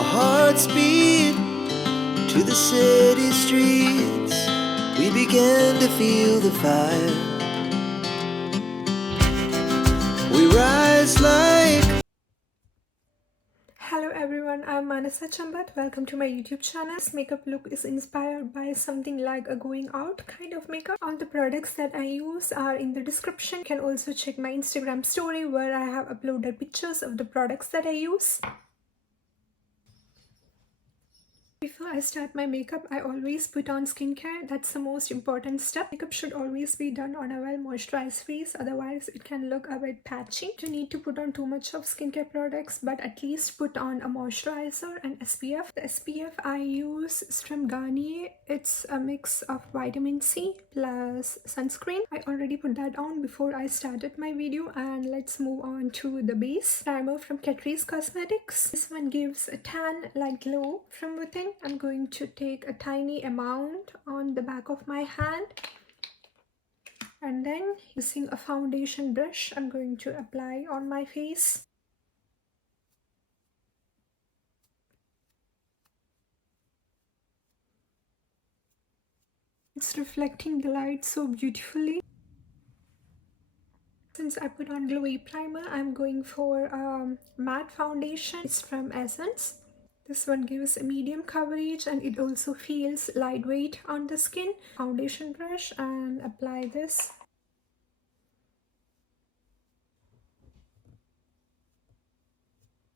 Our hearts beat to the city streets. We began to feel the fire. We rise like... Hello everyone, I'm Manasa Chambath. Welcome to my YouTube channel. This makeup look is inspired by something like a going out kind of makeup. All the products that I use are in the description. You can also check my Instagram story where I have uploaded pictures of the products that I use. Before I start my makeup, I always put on skincare. That's the most important step. Makeup should always be done on a well moisturized face, otherwise it can look a bit patchy. You don't need to put on too much of skincare products, but at least put on a moisturizer and SPF. The SPF I use is from Garnier. It's a mix of vitamin C plus sunscreen. I already put that on before I started my video, and let's move on to the base. Primer from Catrice Cosmetics. This one gives a tan light glow from within. I'm going to take a tiny amount on the back of my hand, and then using a foundation brush I'm going to apply on my face. It's reflecting the light so beautifully. Since I put on glowy primer, I'm going for a matte foundation. It's from Essence. This one gives a medium coverage and it also feels lightweight on the skin. Foundation brush and apply this.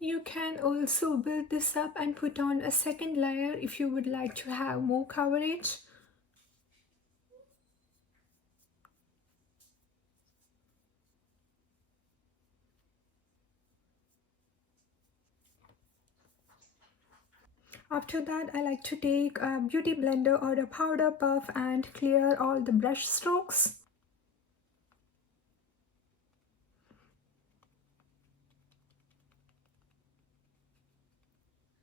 You can also build this up and put on a second layer if you would like to have more coverage. After that, I like to take a beauty blender or a powder puff and clear all the brush strokes.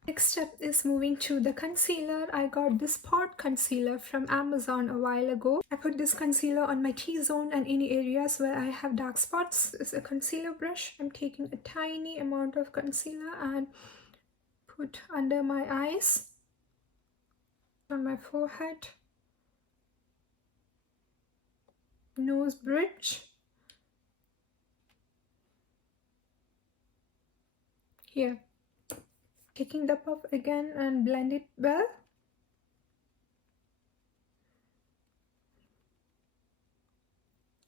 Next step is moving to the concealer. I got this pot concealer from Amazon a while ago. I put this concealer on my T-zone and any areas where I have dark spots. This is a concealer brush. I'm taking a tiny amount of concealer and put under my eyes, on my forehead, nose bridge, here. Taking the puff again and blend it well.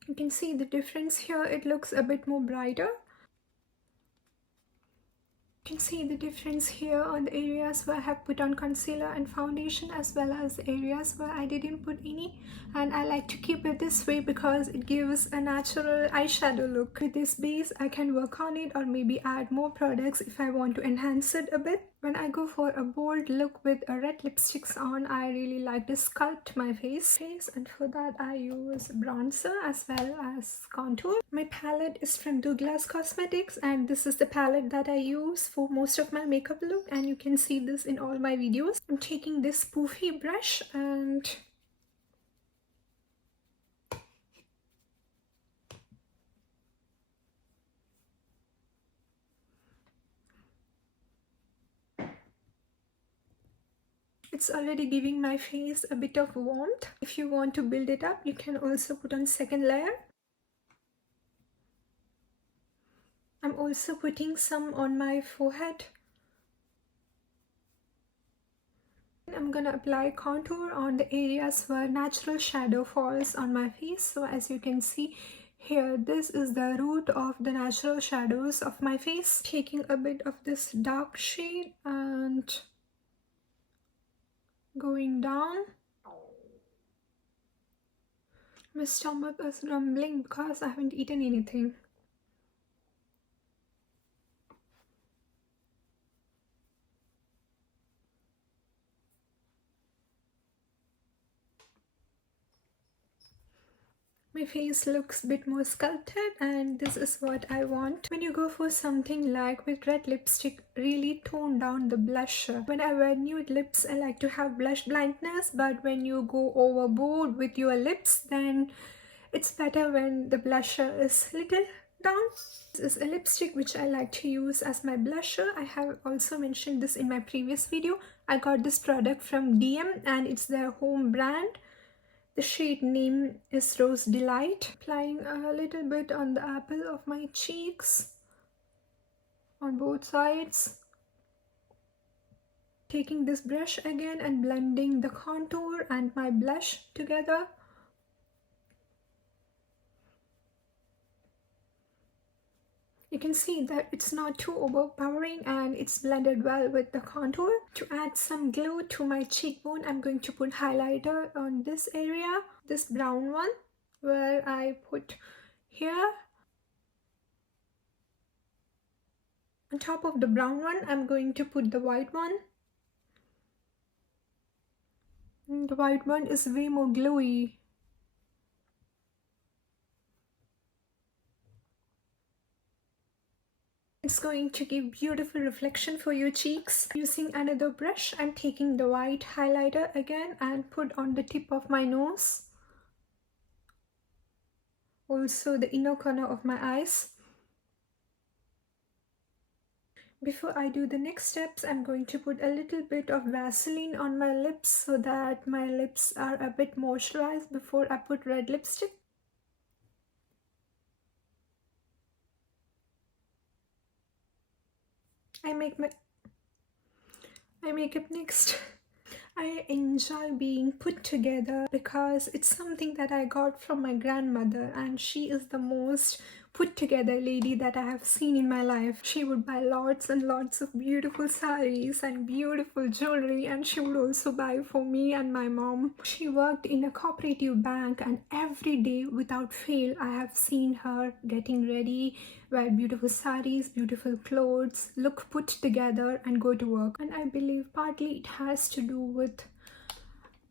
You can see the difference here. It looks a bit more brighter. You can see the difference here on the areas where I have put on concealer and foundation, as well as the areas where I didn't put any. And I like to keep it this way because it gives a natural eyeshadow look. With this base, I can work on it or maybe add more products if I want to enhance it a bit. When I go for a bold look with a red lipsticks on, I really like to sculpt my face. And for that I use bronzer as well as contour. My palette is from Douglas Cosmetics, and this is the palette that I use for most of my makeup look, and you can see this in all my videos. I'm taking this poofy brush and it's already giving my face a bit of warmth. If you want to build it up, you can also put on second layer. I'm also putting some on my forehead. I'm gonna apply contour on the areas where natural shadow falls on my face. So as you can see here, this is the root of the natural shadows of my face. Taking a bit of this dark shade and going down. My stomach is rumbling because I haven't eaten anything. My face looks a bit more sculpted, and this is what I want. When you go for something like with red lipstick, really tone down the blusher. When I wear nude lips, I like to have blush blindness, but when you go overboard with your lips, then it's better when the blusher is little down. This is a lipstick which I like to use as my blusher. I have also mentioned this in my previous video. I got this product from DM and it's their home brand. The shade name is Rose Delight. Applying a little bit on the apple of my cheeks on both sides. Taking this brush again and blending the contour and my blush together. You can see that it's not too overpowering and it's blended well with the contour. To add some glow to my cheekbone, I'm going to put highlighter on this area, this brown one, where I put here. On top of the brown one, I'm going to put the white one. And the white one is way more glowy. It's going to give beautiful reflection for your cheeks. Using another brush, I'm taking the white highlighter again and put on the tip of my nose. Also the inner corner of my eyes. Before I do the next steps, I'm going to put a little bit of Vaseline on my lips so that my lips are a bit moisturized before I put red lipstick. I make my makeup next. I enjoy being put together because it's something that I got from my grandmother, and she is the most put together lady that I have seen in my life. She would buy lots and lots of beautiful sarees and beautiful jewelry, and she would also buy for me and my mom. She worked in a cooperative bank, and every day without fail I have seen her getting ready, wear beautiful sarees, beautiful clothes, look put together and go to work. And I believe partly it has to do with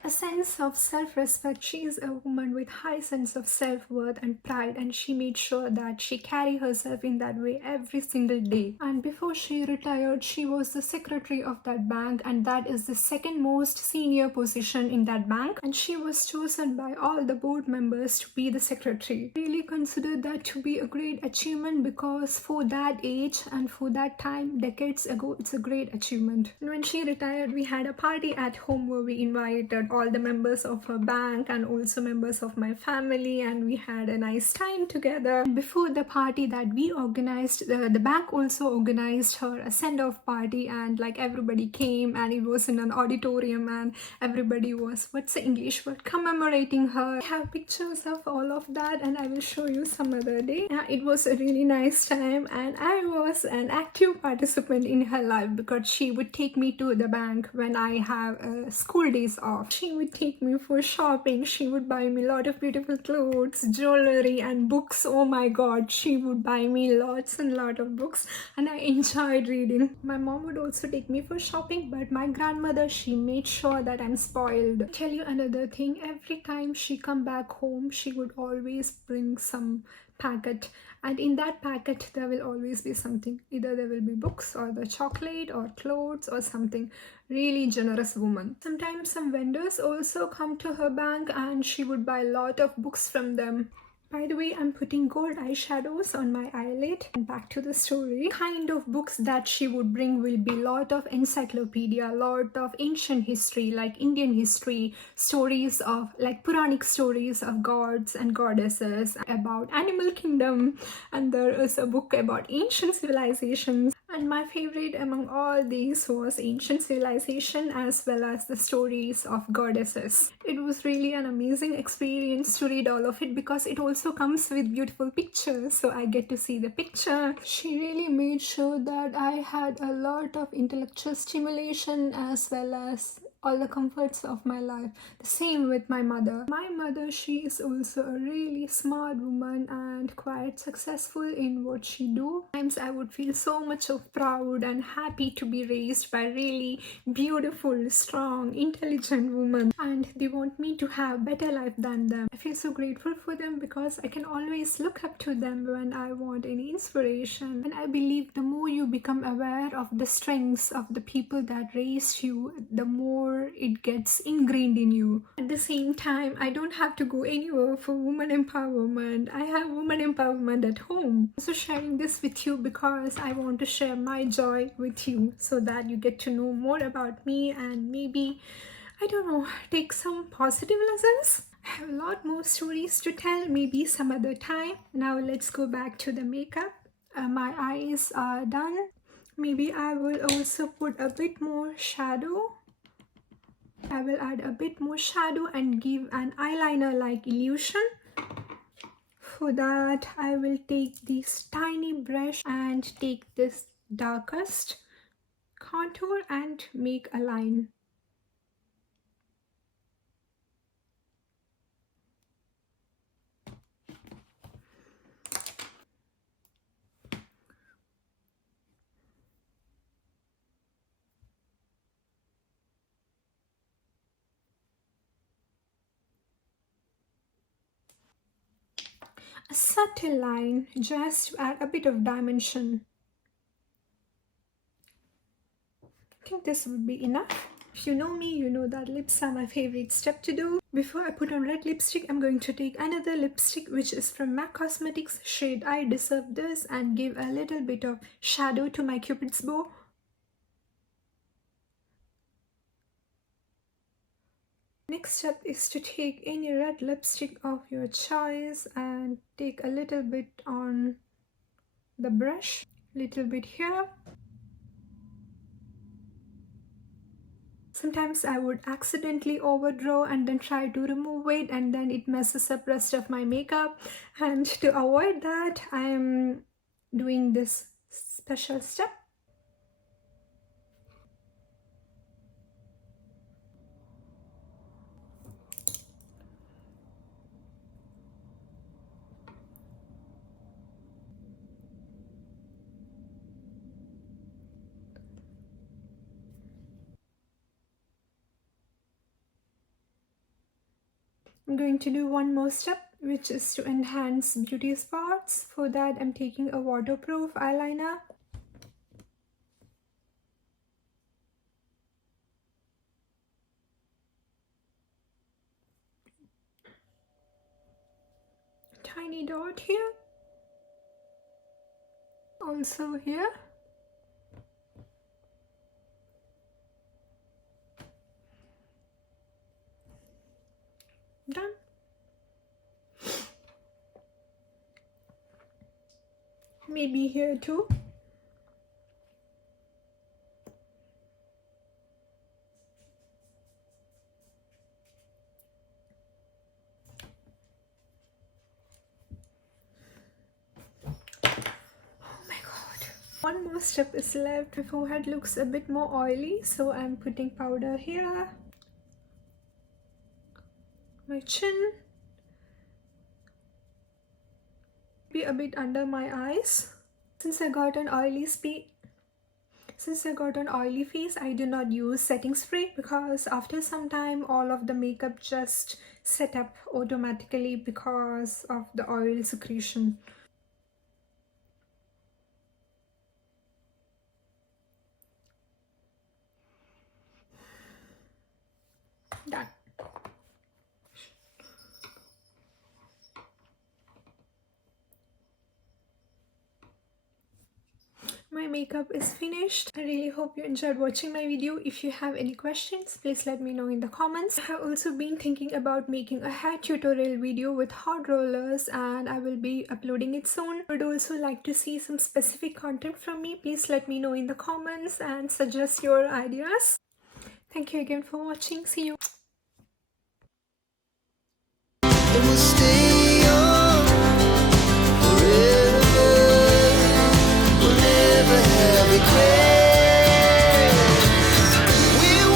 a sense of self-respect. She is a woman with high sense of self-worth and pride, and she made sure that she carried herself in that way every single day. And before she retired, she was the secretary of that bank, and that is the second most senior position in that bank, and she was chosen by all the board members to be the secretary. I really consider that to be a great achievement, because for that age and for that time, decades ago, it's a great achievement. And when she retired, we had a party at home where we invited all the members of her bank and also members of my family, and we had a nice time together. Before the party that we organized, the bank also organized her a send-off party, and like everybody came, and it was in an auditorium, and everybody was, what's the English word, commemorating her. I have pictures of all of that and I will show you some other day. It was a really nice time, and I was an active participant in her life because she would take me to the bank when I have school days off. She would take me for shopping. She would buy me a lot of beautiful clothes, jewelry and books. Oh my god, she would buy me lots and lot of books, and I enjoyed reading. My mom would also take me for shopping, but my grandmother, she made sure that I'm spoiled. I'll tell you another thing, every time she come back home, she would always bring some packet, and in that packet there will always be something. Either there will be books or the chocolate or clothes or something. Really generous woman. Sometimes some vendors also come to her bank and she would buy a lot of books from them. By the way, I'm putting gold eyeshadows on my eyelid. And back to the story. Kind of books that she would bring will be a lot of encyclopedia, a lot of ancient history, like Indian history, stories of like Puranic stories of gods and goddesses, about animal kingdom, and there is a book about ancient civilizations. And my favorite among all these was ancient civilization as well as the stories of goddesses. It was really an amazing experience to read all of it because it also comes with beautiful pictures, so I get to see the picture. She really made sure that I had a lot of intellectual stimulation as well as all the comforts of my life. The same with my mother. My mother, she is also a really smart woman and quite successful in what she do. Sometimes I would feel so much of proud and happy to be raised by really beautiful, strong, intelligent women, and they want me to have better life than them. I feel so grateful for them because I can always look up to them when I want any inspiration. And I believe the more you become aware of the strengths of the people that raised you, the more before it gets ingrained in you. At the same time, I don't have to go anywhere for woman empowerment. I have woman empowerment at home. So sharing this with you because I want to share my joy with you so that you get to know more about me and maybe, I don't know, take some positive lessons. I have a lot more stories to tell, maybe some other time. Now let's go back to the makeup. My eyes are done. Maybe I will also put a bit more shadow. I will add a bit more shadow and give an eyeliner-like illusion. For that, I will take this tiny brush and take this darkest contour and make a line. A subtle line just to add a bit of dimension. I think this would be enough. If you know me, you know that lips are my favorite step to do. Before I put on red lipstick, I'm going to take another lipstick which is from MAC Cosmetics shade I Deserve This and give a little bit of shadow to my cupid's bow. Next step is to take any red lipstick of your choice and take a little bit on the brush, little bit here. Sometimes I would accidentally overdraw and then try to remove it and then it messes up rest of my makeup, and to avoid that I am doing this special step. I'm going to do one more step, which is to enhance beauty spots. For that, I'm taking a waterproof eyeliner. Tiny dot here. Also here. Done. Maybe here too. One more step is left. My forehead looks a bit more oily, so I'm putting powder here. My chin. Be a bit under my eyes. Since I got an oily face, I do not use setting spray because after some time all of the makeup just set up automatically because of the oil secretion. Done. My makeup is finished. I really hope you enjoyed watching my video. If you have any questions, please let me know in the comments. I have also been thinking about making a hair tutorial video with hot rollers and I will be uploading it soon. I would also like to see some specific content from me. Please let me know in the comments and suggest your ideas. Thank you again for watching. See you.